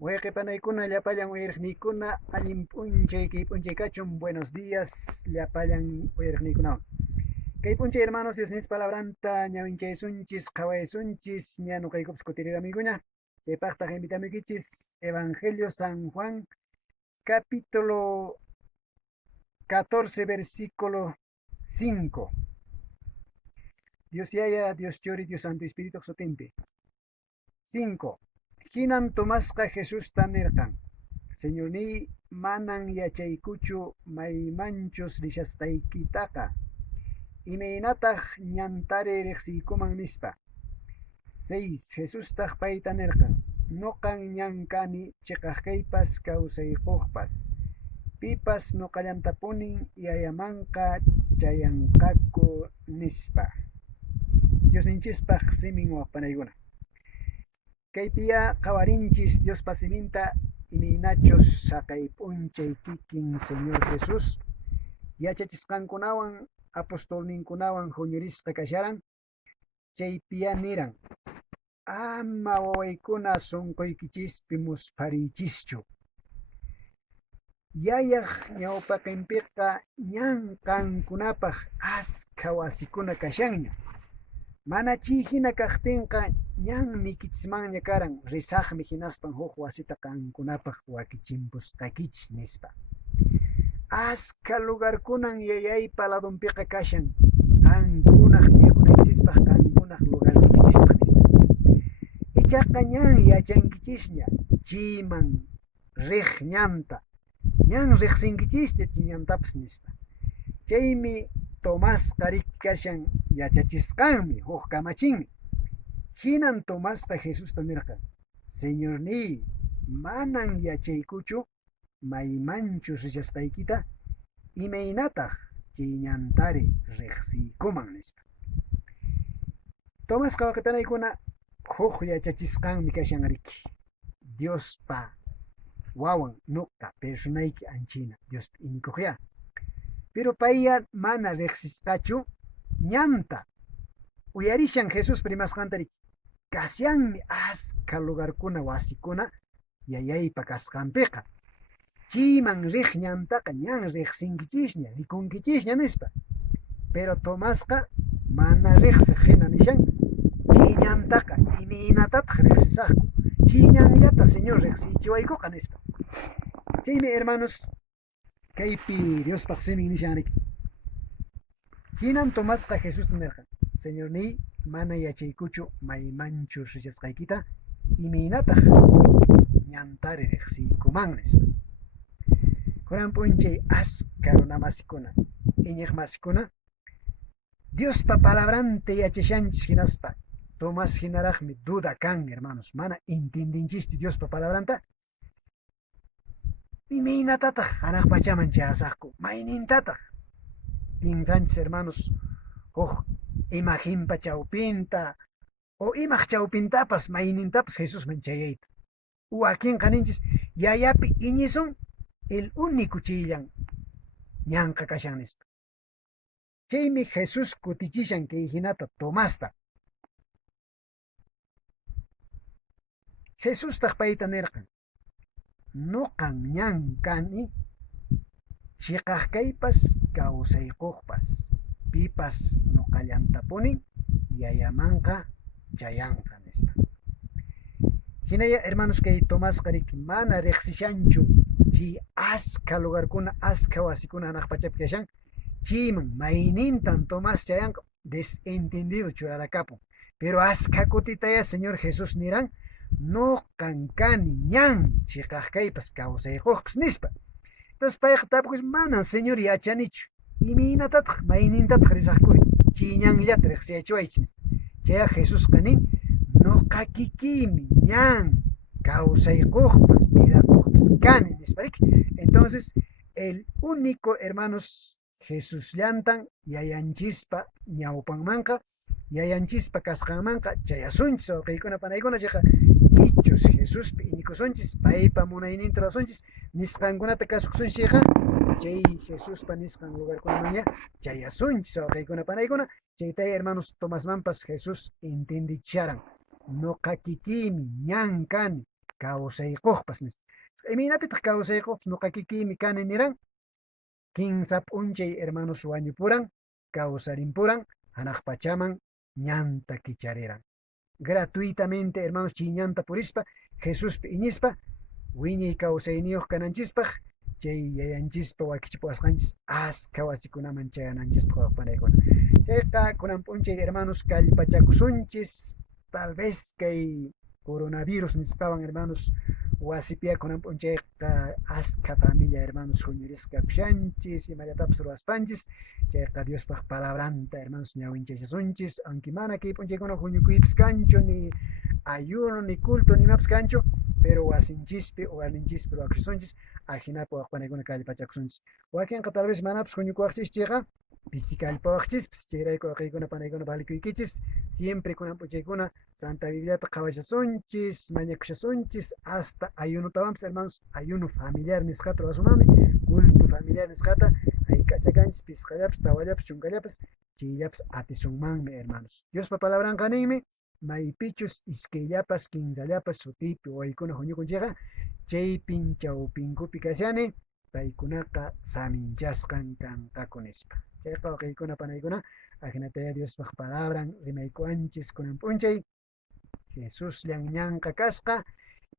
Wayqipanaykuna llapallan uyariqniykuna allin p'unchay kachun buenos días llapallan uyariqniykunawan. Kay p'unchay hermanos Dios nis palabranta ñawinchaysunchis qhawaysunchis ña nuqaykupis kutirirqamikuña. Chaypaqtaq invitamukichis Evangelio San Juan capítulo 14 versículo 5. Dios Yaya, Dios Chori, Dios Santo Espíritu Sotempe. 5. Hinan Tomasqa Jesusta nirqan: Señor ni manan yachaykuchu maymanchus rishasqaykitaqa, imaynataq ñantari riqsiykuman nispa. 6. Jesustaq payta nirqan: Noqan ñan kani chiqaqkaypas kawsaykuqpas. Pipas noqallantapunin yayamanqa chayanqaku nispa. Dios ninchispaq simin waqpanaykuna. Kaypiya qawarinchis Dios pasiminta iminachus saqay p'unchay kikin Señor Jesús yachachisqankunawan apostolninkunawan huñurisqa kasharan. Chaypiya niran: ama wawaykuna sunquykichis muspariychischu. Yayaq ñawpaqinpiqa ñan qankunapaq askha wasikuna kashanña. Manachi hina kaqtinqa ñan mikichismanña karan, risaqmi hinaspan huk wasita qankunapaq wakichimpusqakichis nispa. Askha lugarkunan yayaypa ladunpiqa kashan, qankunaq mikunaychispaq qankunaq lugarnikichispaq nispa. Ichaqa ñan yachankichisña chayman riq ñanta, ñan riqsinkichisña chay ñantapas nispa. Chaymi Tomasqa kashan yachachisqanmi huk kamachinmi. Hinan Tomasqa Jesusta nirqan: Señor ni manan yachaykuchu maymanchus rishasqaykita, imaynataq chay ñantari riqsiykuman nispa. Tomasqa waqipanaykuna huk yachachisqanmi kashan riki. Diospa wawan nuqa personayki anchina Diospa iñikuqya. Pero payya mana riqsisqachu ñanta uyarishan Jesus primasqanta riki. Kasyanmi askha lugarkuna wasikuna yayaypa kasqanpiqa. Chayman riq ñantaqa ñan riqsinkichisña, rikunkichisña nispa. Pero Tomasqa mana riqsiq hina nishan, chay ñantaqa imaynatataq riqsisaqku. Chay ñanllata Señor riqsichiwaykuqa nispa. Chaymi hermanos kaypi Diospaq simin nishan riki. Hinan Tomasqa Jesusta nirqan: Señor ni mana yachaykuchu maymanchus rishasqaykita, imaynataq ñantari riqsiykuman nispa. Kunan p'unchay askha runa masikuna, iñiq masikuna, Diospa palabranta yachashanchis hinaspa Tomás hinaraqmi duda kan hermanos, mana intendinchischu Diospa palabranta. Imaynatataq hanaq pachaman chasaqku, maynintataq pinsanchis hermanos, huk imajinpa chawpinta o imaq chawpintapas maynintapas Jesusman chayayta. Wakinqa ninchis yayapi iñisun el único chayllan ñanqa kashan nispa. Chaymi Jesus kutichishan kay hinata Tomasta. Jesustaq payta nirqan: Noqan ñan kani chiqaqkaypas kawsaykuqpas. Pipas noqallantapunin yayamanqa chayanqa nispa. Hinaya hermanos kay Tomasqa riki mana riqsishanchu chay askha lugarkuna, askha wasikuna hanaq pachapi kashan. Chayman maynintan Tomás chayanqa desentendido churarakapun. Pero askha kutitaya Señor Jesús niran: Noqan kani ñan chiqaqkaypas kawsaykuqpas nispa. Entonces payqa tapukush manan Señor yachanichu, imaynatataq maynintataq risaqkuy, chay ñanllata riqsiyachiwaychis nispa. Chayqa Jesusqa nin: Noqa kikiymi ñan kawsaykuqpas vidakuqpas kani nispa riki. Entonces el único hermanos Jesus llantan yayanchispa ñawpanmanqa, yayanchispa kasqanmanqa chayasunchis wawqiykuna panaykuna chayqa bichos Jesuspi iñikusunchis, paypa munayninta ruwasunchis, nisqankunata kasuqsunchikqa chay Jesuspa nisqan lugarkunamanña chayasunchis wawqiykuna panaykuna. Chaytaya hermanos Tomasmanpas Jesús entendichisharan: Noqa kikiymi ñan kani kawsaykuqpas nispa. Iminapitaq kawsaykuqpas nuqakikimi kani niran, kimsa p'unchay hermanos wañupuran, kawsarimpuran, hanaq pachaman ñanta kichariran. Gratuitamente, hermanos, chiñanta purishpa, Jesuspi iñispa, wiñay kawsayniyuq kananchispaq, chay yayanchispa wakichipuwasqanchis aska wasikunaman chayananchispaq waqpanaykuna. Chayqa kunan p'unchay hermanos kallpachakusunchis, tal vez kay coronavirus nispawan hermanos wasipia kunan p'unchayqa aska familia hermanos huñurisqa kushanchis imallatapis ruwaspanchis chayqa Diospaq palabranta hermanos ñawinchashasunchis aunque mana kay p'unchaykuna huñukuypis kanchu ni ayuno ni culto nimapas kanchu pero wasinchispi o warminchispi ruwakushasunchis ajinapi waqpanaykuna kallpachakusunchis wakinqa tal vez manapas huñukuwaqchis chayqa pisikallpawaqchispis chayrayku waqaykuna panaykuna valikuykichispas siempre kunan p'unchaykuna Santa Bibliata qhawachasunchis mañakushasunchis hasta ayunotawanpis hermanos ayuno familiar nisqata ruwasunmanmi culto familiar nisqata hayk'achakanchis pisqallapas tawallapas chunkallapas chayllapas atisunmanmi hermanos Diospa palabranqa ninmi maypichus iskayllapas kinsallapas sutiypi waykuna huñukunchikqa chaypin chawpinkupi kashani paykunaqa saminchasqan kanqaku nispa chayqa waqaykuna panaykuna ajinataya Diospaq palabran rimaykuanchis kunan p'unchay Jesusllan ñanqa kasqa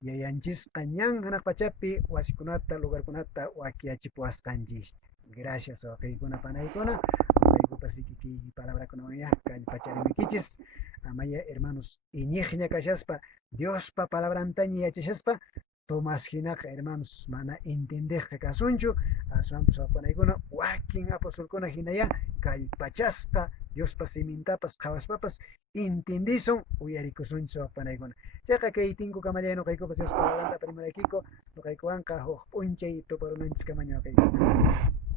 yayanchisqa ñan hanaq pachapi wasikunata lugarkunata wakiyachipuwasqanchis gracias waqaykuna panaykuna waqaykupas ikiki palabrakunawanña kallpacharimuykichis amaya hermanos iñiqña kashaspa Diospa palabrantaña yachashaspa Tomás hinaqa hermanos mana entendeqqa kasunchu ashwanpas waqpanaykuna wakin apostolkuna hinaya kallpachasqa Diospa simintapas qhawaspapas entendisun uyarikusunchis waqpanaykuna chayqa kay tinku kamallayá nuqaykupas Dios palabranta primaraykiku nuqaykuwanqa huk p'unchay tuparunanchiskamaña waqaykuna